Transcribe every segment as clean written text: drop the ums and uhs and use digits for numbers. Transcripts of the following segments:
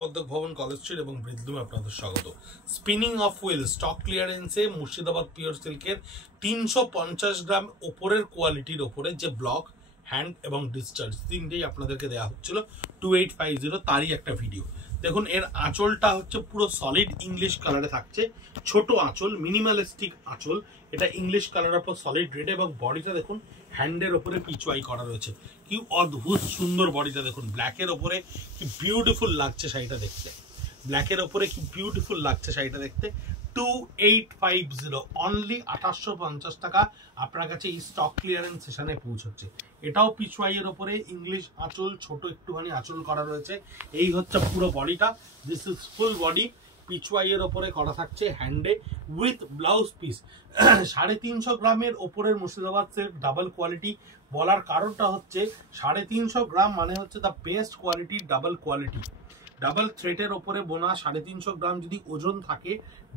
পদ্মক ভবন college street এবং বৃদ্ধুমে আপনাদের স্বাগত। স্পিনিং অফ হুইল স্টক ক্লিয়ারেন্সে মুর্শিদাবাদ পিওর সিল্কের 350 গ্রাম ওপরের কোয়ালিটির ওপরে যে ব্লক, হ্যান্ড এবং ডিসচার্জ তিনটেই আপনাদেরকে দেওয়া হচ্ছিল 2850, তারই একটা ভিডিও। দেখুন, এর আঁচলটা হচ্ছে পুরো সলিড ইংলিশ কালারে থাকছে, ছোট আঁচল, মিনিমালিস্টিক আঁচল। এটা ইংলিশ কালারের উপর সলিড রেড এবং বডিটা দেখুন হ্যান্ডের ওপরে পিচওয়াই করা রয়েছে। কি অদ্ভুত সুন্দর বডিটা দেখুন, ব্ল্যাকের ওপরে কি বিউটিফুল লাগছে শাড়িটা দেখতে, ব্ল্যাকের ওপরে কি বিউটিফুল লাগছে শাড়িটা দেখতে। 2850 অনলি 2850 টাকা আপনার কাছে এই স্টক ক্লিয়ারেন্স সেশনে পৌঁছচ্ছে। এটাও পিচওয়াইয়ের ওপরে ইংলিশ আঁচল, ছোট একটুখানি আঁচল করা রয়েছে। এই হচ্ছে পুরো বডিটা, দিস ইজ ফুল বডি, পিচওয়াইয়ের ওপরে করা থাকছে হ্যান্ডে উইথ ব্লাউজ পিস। 350 গ্রামের ওপরের মুর্শিদাবাদ সিল্ক ডাবল কোয়ালিটি বলার কারণটা হচ্ছে 350 গ্রাম মানে হচ্ছে the best quality, double quality, double থ্রেটের ওপরে বোনা 350 গ্রাম যদি ওজন থাকে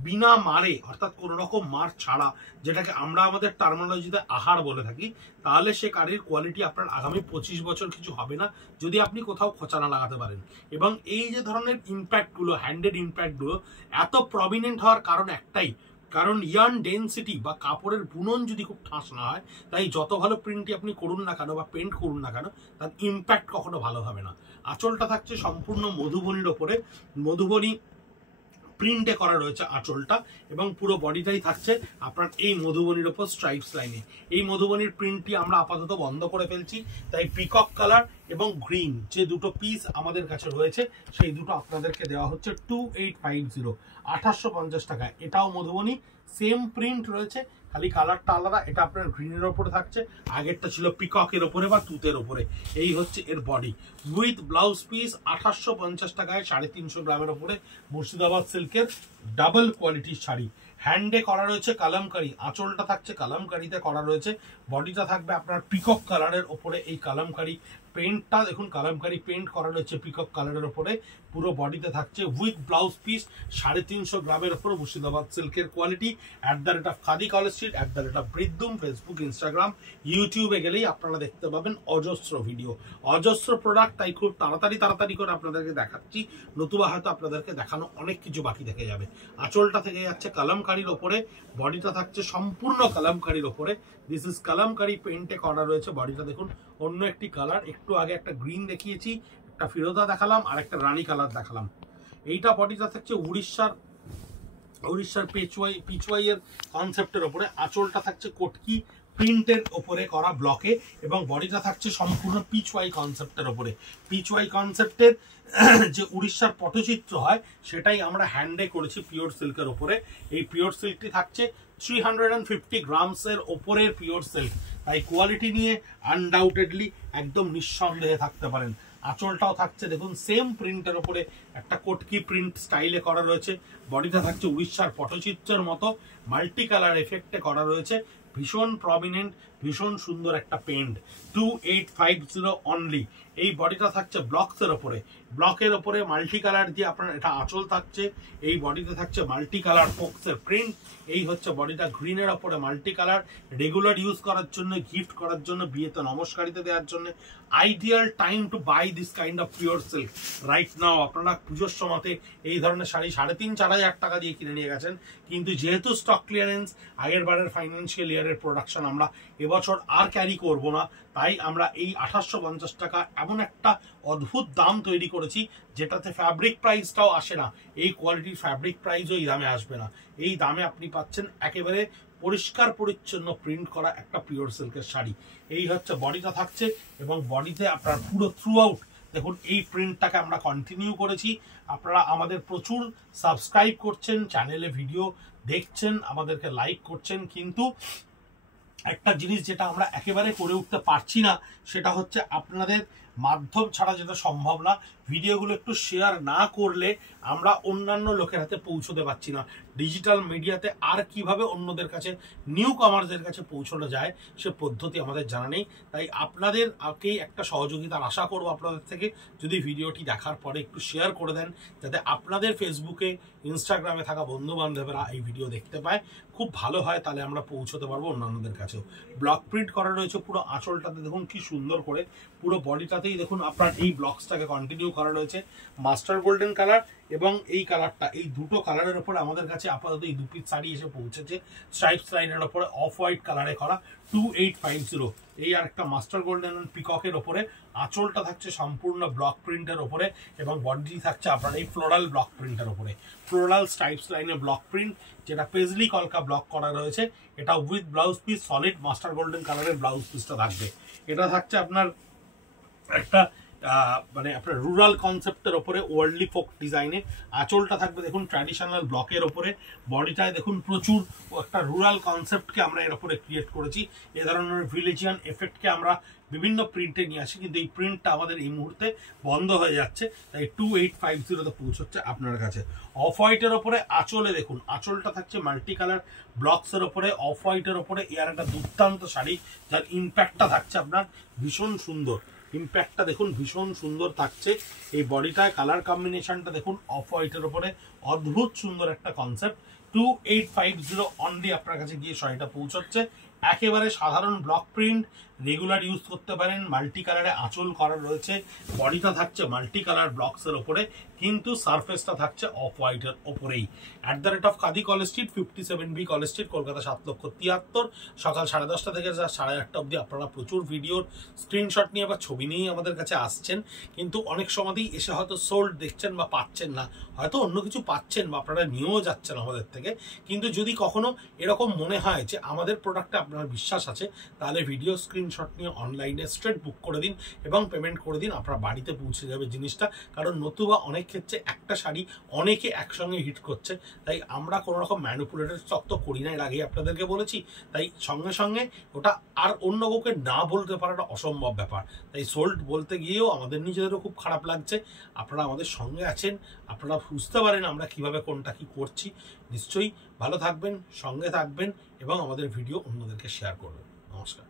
বিনা মারে, অর্থাৎ কোনো রকম মার ছাড়া, যেটাকে আমরা আমাদের টার্মিনোলজিতে আহার বলে থাকি, তাহলে সে কারির কোয়ালিটি আপনার আগামী 25 বছর কিছু হবে না যদি আপনি কোথাও খোঁচা না লাগাতে পারেন। এবং এই যে ধরনের ইম্প্যাক্টগুলো, হ্যান্ডেড ইম্প্যাক্টগুলো এত প্রমিনেন্ট হওয়ার কারণ একটাই, কারণ ইয়ার্ন ডেন্সিটি বা কাপড়ের বুনন যদি খুব ঠাস না হয়, তাই যত ভালো প্রিন্টই আপনি করুন না কেন বা পেন্ট করুন না কেন, তার ইম্প্যাক্ট কখনো ভালো হবে না। আঁচলটা থাকছে সম্পূর্ণ মধুবনীর ওপরে, মধুবনী প্রিন্টে করা রয়েছে আঁচলটা, এবং পুরো বডিটাই থাকছে আপনার এই মধুবনীর ওপর স্ট্রাইপস লাইনে। এই মধুবনীর প্রিন্টটি আমরা আপাতত বন্ধ করে ফেলছি, তাই পিকক কালার এবং গ্রিন যে দুটো পিস আমাদের কাছে রয়েছে সেই দুটো আপনাদেরকে দেওয়া হচ্ছে 2850, 2850 টাকায়। এটাও মধুবনী, সেম প্রিন্ট রয়েছে, খালি কালারটা আলাদা। এটা আপনার গ্রিনের ওপরে থাকছে, আগেরটা ছিল পিককের ওপরে বা তুতের ওপরে। এই হচ্ছে এর বডি উইথ ব্লাউজ পিস, 2850 টাকায় 350 গ্রামের ওপরে মুর্শিদাবাদ সিল্কের ডাবল কোয়ালিটির শাড়ি। হ্যান্ডে করা রয়েছে কালামকারি, আঁচলটা থাকছে কালামকারিতে করা রয়েছে, বডিটা থাকবে আপনার পিকক কালারের ওপরে। এই কালামকারি পেন্টটা দেখুন, কালামকারি পেন্ট করা রয়েছে পিকক কালারের ওপরে, পুরো বডিতে থাকছে উইথ ব্লাউজ পিস। 350 গ্রামের ওপর মুর্শিদাবাদ সিল্কের কোয়ালিটি। @খাদি কলেজ স্ট্রিট, @বৃদ্ধুম, ফেসবুক, ইনস্টাগ্রাম, ইউটিউবে গেলেই আপনারা দেখতে পাবেন অজস্র ভিডিও, অজস্র প্রোডাক্ট। তাই খুব তাড়াতাড়ি করে আপনাদেরকে দেখাচ্ছি, নতুবা হয়তো আপনাদেরকে দেখানো অনেক কিছু বাকি থেকে যাবে। আঁচলটা থেকে যাচ্ছে কালামকারির ওপরে, বডিটা থাকছে সম্পূর্ণ কালামকারির ওপরে। দিস ইজ কালামকারি পেন্টে করা রয়েছে। বডিটা দেখুন অন্য একটি কালার, একটু আগে একটা গ্রিন দেখিয়েছি, একটা ফিরোজা দেখালাম, আর একটা রানী কালার দেখালাম। এইটা বডিটা থাকছে উড়িষ্যার পিচওয়াইয়ের কনসেপ্টের ওপরে। আঁচলটা থাকছে কটকি প্রিন্টের ওপরে করা ব্লকে, এবং বডিটা থাকছে সম্পূর্ণ পিচওয়াই কনসেপ্টের ওপরে। পিচওয়াই কনসেপ্টের যে উড়িষ্যার পটচিত্র হয় সেটাই আমরা হ্যান্ডে করেছি পিওর সিল্কের ওপরে। এই পিওর সিল্কটি থাকছে 350 গ্রামসের ওপরের পিওর সিল্ক, তাই কোয়ালিটি নিয়ে আনডাউটেডলি একদম নিঃসন্দেহে থাকতে পারেন। আঁচলটাও থাকছে দেখুন সেম প্রিন্টের ওপরে, একটা কটকি প্রিন্ট স্টাইলে করা রয়েছে। বডিটা থাকছে উড়িষ্যার পটচিত্রের মতো মাল্টি কালার এফেক্টে করা রয়েছে, ভীষণ প্রমিনেন্ট, ভীষণ সুন্দর একটা পেন্ট। 2850 অনলি। এই বডিটা থাকছে ব্লকসের ওপরে, ব্লকের ওপরে মাল্টি কালার দিয়ে আপনার এটা আঁচল থাকছে। এই বডিতে থাকছে মাল্টি কালার ফোক্সের প্রিন্ট। এই হচ্ছে বডিটা গ্রিনের ওপরে মাল্টি কালার, রেগুলার ইউজ করার জন্য, গিফট করার জন্য, বিয়েতে নমস্কারিতে দেওয়ার জন্য ideal time to buy this kind of pure silk right now. আপনারা পুজোর সময়তে এই ধরনের শাড়ি 3,500-4 হাজার টাকা দিয়ে কিনে নিয়ে গেছেন, কিন্তু যেহেতু স্টক ক্লিয়ারেন্স, আগের বারের ফাইন্যান্সিয়াল ইয়ারের প্রোডাকশন আমরা এবছর আর ক্যারি করব না, তাই আমরা এই 2850 টাকা এমন একটা অদ্ভুত দাম তৈরি করেছি যেটাতে ফ্যাব্রিক প্রাইসটাও আসে না। এই কোয়ালিটির ফ্যাব্রিক প্রাইসও এই দামে আসবে না। এই দামে আপনি পাচ্ছেন একেবারে পরিষ্কার পরিচ্ছন্ন প্রিন্ট করা একটা পিওর সিল্কের শাড়ি। এই হচ্ছে বডিটা থাকছে, এবং বডিতে আপনার পুরো থ্রু আউট দেখুন এই প্রিন্টটাকে আমরা কন্টিনিউ করেছি। আপনারা আমাদের প্রচুর সাবস্ক্রাইব করছেন, চ্যানেলে ভিডিও দেখছেন, আমাদেরকে লাইক করছেন, কিন্তু একটা জিনিস যেটা আমরা একেবারে করে উঠতে পারছি না সেটা হচ্ছে আপনাদের মাধ্যম ছাড়া যেটা সম্ভব না, ভিডিওগুলো একটু শেয়ার না করলে আমরা অন্যান্য লোকের হাতে পৌঁছতে পারছি না। ডিজিটাল মিডিয়াতে আর কিভাবে অন্যদের কাছে, নিউ কামারদের কাছে পৌঁছানো যায় সে পদ্ধতি আমাদের জানা নেই। তাই আপনাদেরকেই একটা সহযোগিতার আশা করব আপনাদের থেকে, যদি ভিডিওটি দেখার পরে একটু শেয়ার করে দেন, যাতে আপনাদের ফেসবুকে, ইনস্টাগ্রামে থাকা বন্ধু বান্ধবরা এই ভিডিও দেখতে পায়, খুব ভালো হয়, তাহলে আমরা পৌঁছতে পারবো অন্যান্যদের কাছেও। ব্লক প্রিন্ট করা রয়েছে পুরো আঁচলটাতে, দেখুন কি সুন্দর করে, পুরো বডিটাতেই দেখুন আপনার এই ব্লকসটাকে কন্টিনিউ করা রয়েছে মাস্টার গোল্ডেন কালার এবং এই কালারটা, এই দুটো কালারের উপরে আমাদের কাছে আপাতত এই 2 পিস শাড়ি এসে পৌঁছেছে। স্ট্রাইপস লাইনের উপরে অফ হোয়াইট কালারে করা 2850। এই আর একটা মাস্টার গোল্ডেন পিককের ওপরে আঁচলটা থাকছে সম্পূর্ণ ব্লক প্রিন্টের ওপরে এবং বডি থাকছে আপনার এই ফ্লোরাল ব্লক প্রিন্টের ওপরে, ফ্লোরাল স্ট্রাইপস লাইনে ব্লক প্রিন্ট, যেটা পেজলি কলকা ব্লক করা রয়েছে। এটা with blouse piece solid master golden কালারের ব্লাউজ পিসটা থাকবে। এটা থাকছে আপনার একটা মানে আপনার রুরাল কনসেপ্টের ওপরে ওয়ার্ল্ডলি ফোক ডিজাইনে। আঁচলটা থাকবে দেখুন ট্র্যাডিশনাল ব্লকের ওপরে, বডিটায় দেখুন প্রচুর একটা রুরাল কনসেপ্টকে আমরা এর ওপরে ক্রিয়েট করেছি। এ ধরনের ভিলেজিয়ান এফেক্টকে আমরা বিভিন্ন প্রিন্টে নিয়ে আসি, কিন্তু এই প্রিন্টটা আমাদের এই মুহূর্তে বন্ধ হয়ে যাচ্ছে, তাই 2850-তে পৌঁছচ্ছে আপনার কাছে। অফ হোয়াইটের ওপরে আঁচলে দেখুন, আঁচলটা থাকছে মাল্টি কালার ব্লকসের ওপরে, অফ হোয়াইটের ওপরে। এর একটা দুর্দান্ত শাড়ি যার ইম্প্যাক্টটা থাকছে আপনার ভীষণ সুন্দর, ইম্প্যাক্টটা দেখুন ভীষণ সুন্দর থাকছে। এই বডিটায় কালার কম্বিনেশনটা দেখুন অফ হোয়াইটের ওপরে, অদ্ভুত সুন্দর একটা কনসেপ্ট। 2850 অনলি আপনার কাছে গিয়ে শাড়িটা পৌঁছচ্ছে। একেবারে সাধারণ ব্লক প্রিন্ট, রেগুলার ইউজ করতে পারেন। মাল্টি কালারে আঁচল করা রয়েছে, বডিটা থাকছে মাল্টি কালার ব্লকসের ওপরে, কিন্তু সারফেসটা থাকছে অফ হোয়াইটের ওপরেই। @of Khadi College Street 57B College Street, Kolkata 7,73,000। সকাল 10:30 থেকে 8:30 অবধি আপনারা প্রচুর ভিডিওর স্ক্রিনশট নিয়ে বা ছবি নিয়েই আমাদের কাছে আসছেন, কিন্তু অনেক সময়তেই এসে হয়তো সোল্ড দেখছেন বা পাচ্ছেন না, হয়তো অন্য কিছু পাচ্ছেন বা আপনারা নিয়েও যাচ্ছেন আমাদের থেকে। কিন্তু যদি কখনো এরকম মনে হয় যে আমাদের প্রোডাক্টে আপনার বিশ্বাস আছে, তাহলে ভিডিও স্ক্রিনশট নিয়ে অনলাইনে স্ট্রেট বুক করে দিন এবং পেমেন্ট করে দিন, আপনার বাড়িতে পৌঁছে যাবে জিনিসটা। কারণ নতুবা অনেক ক্ষেত্রে একটা শাড়ি অনেকে একসঙ্গে হিট করছে, তাই আমরা কোনো রকম ম্যানিপুলেটেড স্টক তো করি না, এর আগেই আপনাদেরকে বলেছি। তাই সঙ্গে সঙ্গে ওটা আর অন্য কাউকে না বলতে পারাটা অসম্ভব ব্যাপার, তাই সোল্ড বলতে গিয়েও আমাদের নিজেদেরও খুব খারাপ লাগছে। আপনারা আমাদের সঙ্গে আছেন, আপনারা বুঝতে পারেন আমরা কিভাবে কোনটা কি করছি। নিশ্চয়ই ভালো থাকবেন, সঙ্গে থাকবেন এবং আমাদের ভিডিও অন্যদেরকে শেয়ার করবেন। নমস্কার।